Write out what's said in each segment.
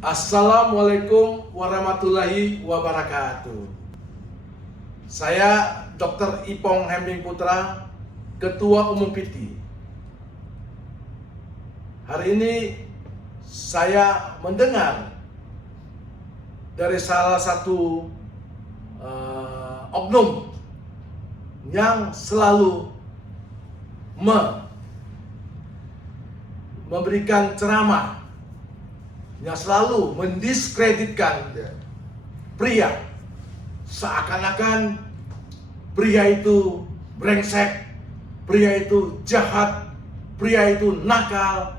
Assalamualaikum warahmatullahi wabarakatuh. Saya Dr. Ipong Hembing Putra, Ketua Umum PITI. Hari ini saya mendengar dari salah satu oknum yang selalu memberikan ceramah, yang selalu mendiskreditkan pria, seakan-akan pria itu brengsek, pria itu jahat, pria itu nakal,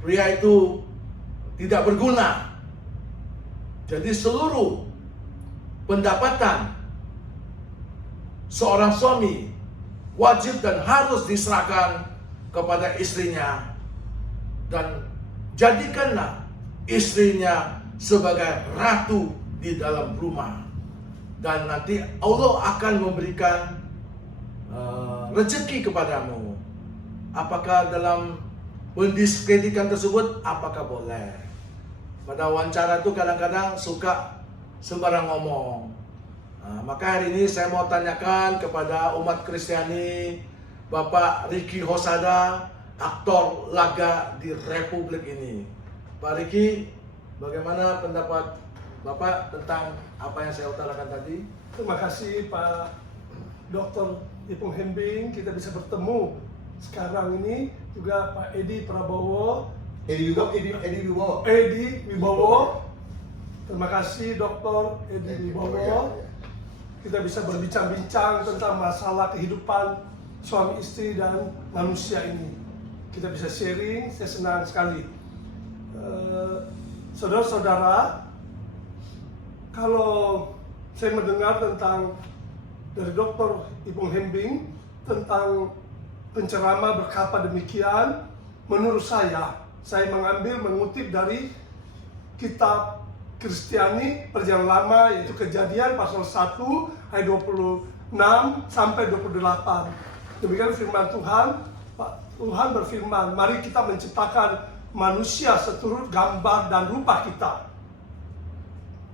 pria itu tidak berguna. Jadi seluruh pendapatan seorang suami wajib dan harus diserahkan kepada istrinya, dan jadikanlah istrinya sebagai ratu di dalam rumah, dan nanti Allah akan memberikan rezeki kepadamu. Apakah dalam mendiskreditkan tersebut? Apakah boleh? Pada wawancara itu kadang-kadang suka sembarang ngomong. Maka hari ini saya mau tanyakan kepada umat Kristiani, Bapak Ricky Hosada, aktor laga di Republik ini. Pak Ricky, bagaimana pendapat Bapak tentang apa yang saya utarakan tadi? Terima kasih Pak Dr. Ipong Hembing, kita bisa bertemu sekarang ini. Juga Pak Edi Prabowo, Edi Wibowo. Terima kasih Dr. Edi Wibowo. Kita bisa berbincang-bincang tentang masalah kehidupan suami istri dan manusia ini. Kita bisa sharing, saya senang sekali. Saudara-saudara, kalau saya mendengar tentang dari Dr. Ipong Hembing tentang penceramah berkata demikian, menurut saya mengutip dari kitab Kristiani Perjanjian Lama, yaitu Kejadian pasal 1 ayat 26 sampai 28. Demikian firman Tuhan. Tuhan berfirman, mari kita menciptakan manusia seturut gambar dan rupa kita.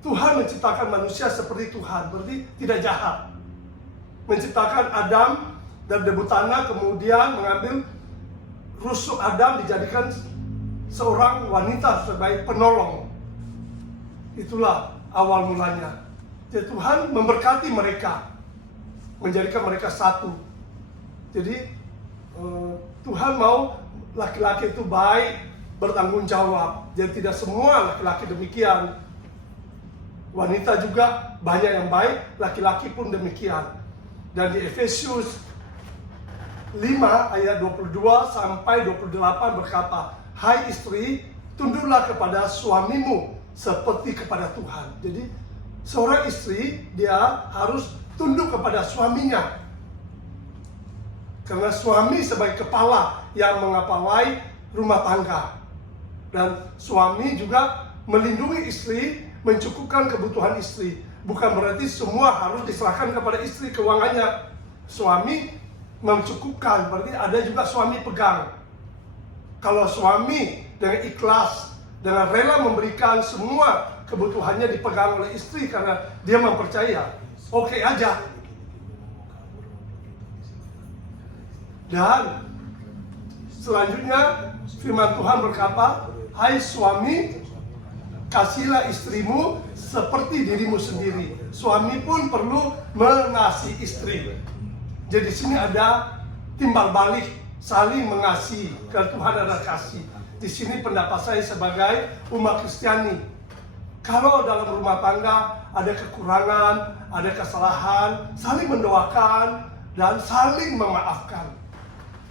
Tuhan menciptakan manusia seperti Tuhan, berarti tidak jahat. Menciptakan Adam dari debu tanah, kemudian mengambil rusuk Adam dijadikan seorang wanita sebagai penolong. Itulah awal mulanya. Jadi Tuhan memberkati mereka, menjadikan mereka satu. Jadi Tuhan mau laki-laki itu baik, bertanggung jawab. Jadi tidak semua laki-laki demikian. Wanita juga banyak yang baik, laki-laki pun demikian. Dan di Efesius 5 ayat 22 sampai 28 berkata, hai istri, tunduklah kepada suamimu seperti kepada Tuhan. Jadi seorang istri dia harus tunduk kepada suaminya. Karena suami sebagai kepala yang mengepalai rumah tangga. Dan suami juga melindungi istri, mencukupkan kebutuhan istri. Bukan berarti semua harus diserahkan kepada istri keuangannya. Suami mencukupkan, berarti ada juga suami pegang. Kalau suami dengan ikhlas, dengan rela memberikan semua kebutuhannya dipegang oleh istri karena dia mempercaya, oke aja. Dan selanjutnya firman Tuhan berkata, hai suami, kasihlah istrimu seperti dirimu sendiri. Suami pun perlu mengasihi istri. Jadi di sini ada timbal balik, saling mengasihi. Karena Tuhan adalah kasih. Di sini pendapat saya sebagai umat Kristiani. Kalau dalam rumah tangga ada kekurangan, ada kesalahan, saling mendoakan dan saling memaafkan.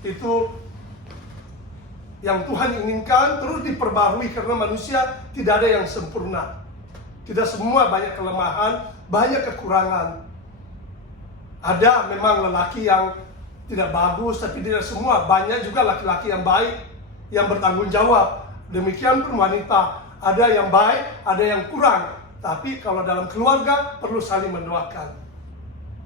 Itu yang Tuhan inginkan, terus diperbarui karena manusia tidak ada yang sempurna. Kita semua banyak kelemahan, banyak kekurangan. Ada memang lelaki yang tidak bagus, tapi tidak semua. Banyak juga laki-laki yang baik, yang bertanggung jawab. Demikian pun wanita, ada yang baik, ada yang kurang. Tapi kalau dalam keluarga perlu saling mendoakan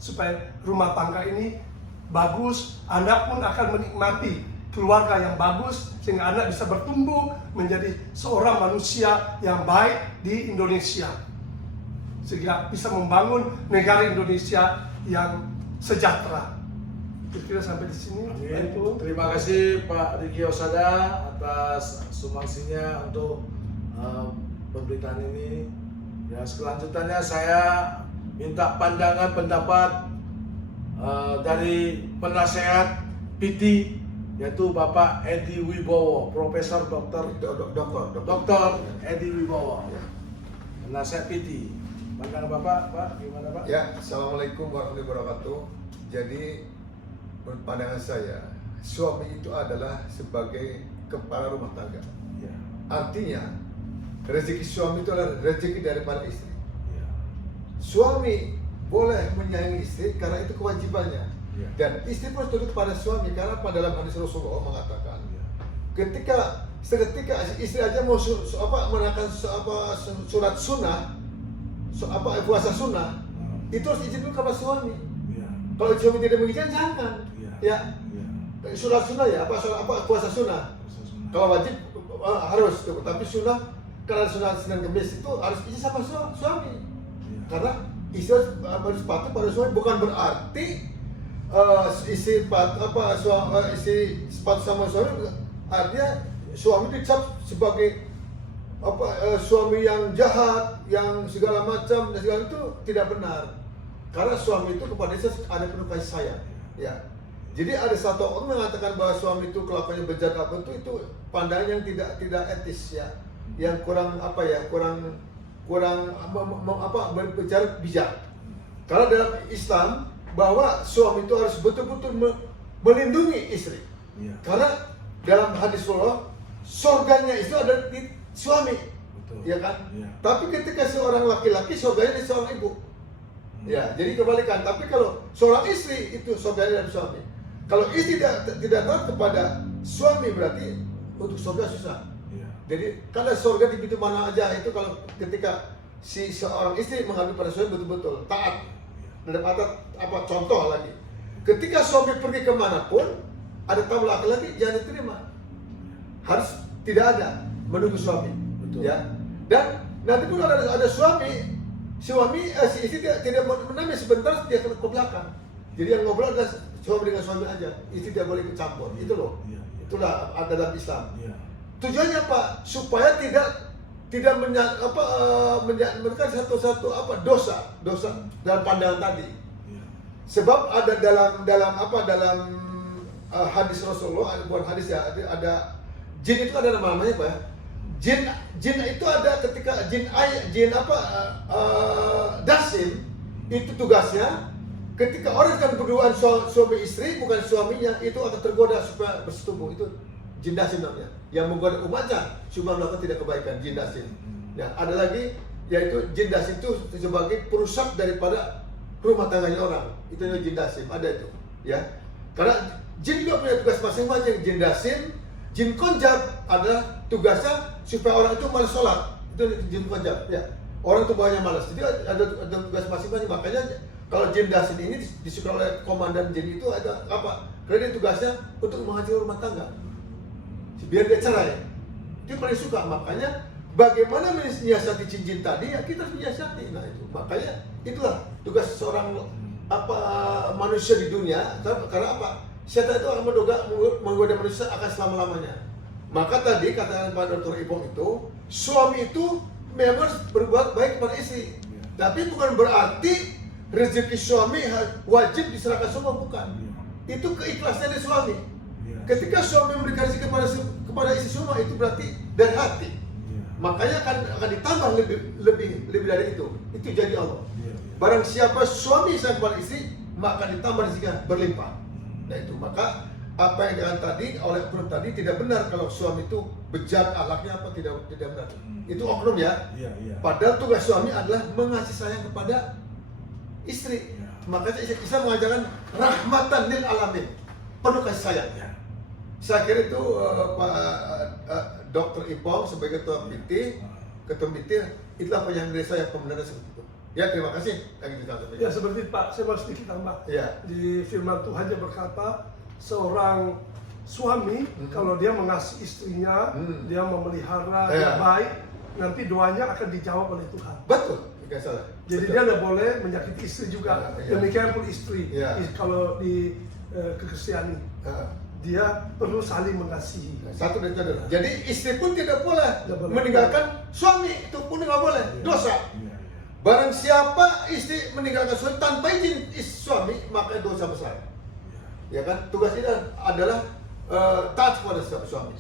supaya rumah tangga ini bagus. Anda pun akan menikmati keluarga yang bagus sehingga anak bisa bertumbuh menjadi seorang manusia yang baik di Indonesia, sehingga bisa membangun negara Indonesia yang sejahtera. Kira-kira sampai di sini. Amin. Itu. Terima kasih Pak Riki Osada atas sumbangsinya untuk pemberitaan ini. Ya, selanjutnya saya minta pandangan pendapat dari penasehat PT, yaitu Bapak Edi Wibowo, Profesor Doktor Edi Wibowo, penasehat PT. Pandangan Bapak, Pak, gimana Pak? Ya, Assalamualaikum warahmatullahi wabarakatuh. Jadi, menurut pandangan saya, suami itu adalah sebagai kepala rumah tangga. Ya. Artinya, rezeki suami itu adalah rezeki daripada istri. Ya. Suami boleh menyayangi istri karena itu kewajibannya. Ya. Dan istri pun tunduk kepada suami karena pada dalam hadis Rasulullah mengatakan, Ya. ketika istri aja mau menaikkan surat sunnah, puasa sunnah, itu harus izin dulu kepada suami. Ya. Kalau suami tidak mengizinkan, jangan. Ya. Ya, surat sunnah ya, puasa sunnah. Kalau wajib harus, tapi sunnah, kalau sunnah Senin Kemis itu harus izin sama suami. Karena istri harus patuh pada suami, bukan berarti istri sepatu sama suami, artinya suami dicap sebagai suami yang jahat, yang segala macam dan segala itu tidak benar. Karena suami itu kepada istri ada penuh kasih sayang. Ya. Jadi ada satu orang mengatakan bahwa suami itu kelakuannya bejat apa itu pandangan yang tidak etis ya, yang kurang berbicara bijak. Karena dalam Islam bahwa suami itu harus betul-betul melindungi istri. Ya. Karena dalam hadis Rasulullah, surganya itu ada di suami, Betul. ya kan? Ya. Tapi ketika seorang laki-laki surganya di seorang ibu. Ya, jadi kebalikan. Tapi kalau seorang istri itu surganya dari suami. Kalau istri tidak taat kepada suami berarti untuk surga susah. Ya. Jadi karena surga di pintu mana aja itu kalau ketika si seorang istri mengabdi pada suami betul-betul taat. Dan contoh lagi, ketika suami pergi kemanapun ada tamu laki-laki jangan diterima, harus tidak ada menunggu suami. Betul. Ya. Dan nanti pun ada suami si istri tidak menamai sebentar dia ke belakang. Jadi yang ngobrol adalah suami dengan suami aja, istri tidak boleh ikut campur. Itu loh. Ya. Itulah ada dalam Islam. Ya. Tujuannya apa? Supaya tidak menyatakan satu dosa dalam pandangan tadi. Ya. Sebab ada dalam hadis Rasulullah, bukan hadis ya, ada jin itu ada namanya apa ya? Jin itu ada ketika dasim itu tugasnya ketika orang kan berduaan suami istri bukan suaminya itu akan tergoda supaya bersetubuh, itu jin dasim namanya, yang menggoda umatnya supaya melakukan tidak kebaikan, jin dasim. Ya, ada lagi yaitu jin dasim itu sebagai perusak daripada rumah tangganya orang, itu jin dasim, ada itu ya. Karena jin juga punya tugas masing-masing. Jin dasim, jin konjab adalah tugasnya supaya orang itu malas sholat, itu jin konjab ya. Orang itu bawahnya malas, jadi ada tugas masing-masing. Makanya kalau jin dasim ini disukai oleh komandan jin itu ada apa? Karena dia tugasnya untuk menghancurkan rumah tangga biar dia cerai, dia paling suka. Makanya bagaimana menyiasati jin tadi ya kita harus menyiasati. Nah itu makanya itulah tugas seorang manusia di dunia. Karena apa? Setan itu akan menggoda manusia akan selama-lamanya. Maka tadi kata Pak Dr. Ipong itu, suami itu memang harus berbuat baik kepada istri. Tapi bukan berarti rezeki suami wajib diserahkan semua, bukan. Itu keikhlasan dari suami. Ketika suami memberikan rezeki kepada istri semua itu berarti dari hati. Makanya akan ditambah lebih dari itu. Itu jadi Allah. Barang siapa suami sayang kepada istri, maka ditambah rezekinya berlimpah. Nah itu, maka apa yang dikatakan tadi oleh oknum tadi tidak benar kalau suami itu bejat akhlaknya apa tidak benar. Itu oknum ya. Padahal tugas suami adalah mengasih sayang kepada istri. Makanya Islam mengajarkan rahmatan lil alamin, penuh kasih sayang. Saya kira itu Pak Dr. Ipong sebagai ketua PT, itulah yang dari saya pembenaran seperti itu. Ya terima kasih. Ya seperti Pak, saya mau sedikit tambah. Ya. Di firman Tuhan yang berkata seorang suami kalau dia mengasihi istrinya, dia memelihara, Iya. dia baik, nanti doanya akan dijawab oleh Tuhan. Betul, nggak salah. Jadi Betul. dia tidak boleh menyakiti istri juga. Iya. Demikian pun istri. Iya. Kalau di kekristiani, Ah. dia perlu saling mengasihi. Satu dan kedua. Jadi istri pun tidak boleh Tidak boleh. meninggalkan suami, itu pun nggak boleh, dosa. Iya, iya. Barang siapa istri meninggalkan suami tanpa izin suami, maka dosa besar. Ya kan? Tugas kita adalah taat kepada suami.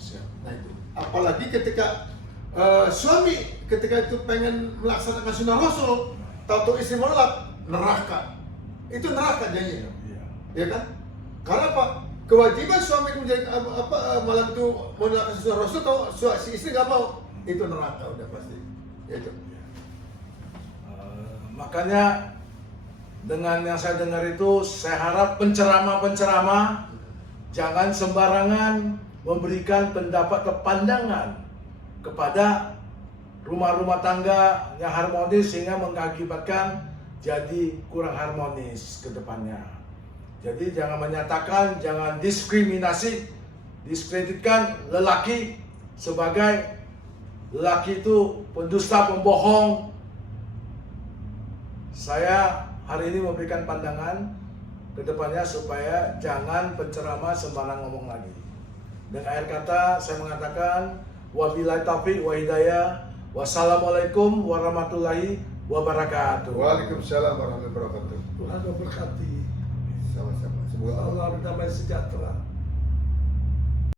Nah itu. Apalagi ketika suami ketika itu pengen melaksanakan sunnah Rasul, tahu istri menolak, neraka. Itu neraka jadinya. Iya. Ya kan? Karena apa? Kewajiban suami menjadi malam itu menolak sunnah Rasul, atau si istri nggak mau, itu neraka udah pasti. Ya itu. Makanya dengan yang saya dengar itu, saya harap penceramah-penceramah jangan sembarangan memberikan pendapat atau pandangan kepada rumah-rumah tangga yang harmonis sehingga mengakibatkan jadi kurang harmonis ke depannya. Jadi jangan menyatakan, jangan diskreditkan lelaki sebagai lelaki itu pendusta, pembohong. Saya hari ini memberikan pandangan ke depannya supaya jangan penceramah sembarang ngomong lagi. Dengan akhir kata saya mengatakan wabillahi taufiq wa hidayah. Wassalamualaikum warahmatullahi wabarakatuh. Waalaikumsalam warahmatullahi wabarakatuh. Tuhan memberkati. Sama-sama. Semoga Allah Allah berdamai sejahtera.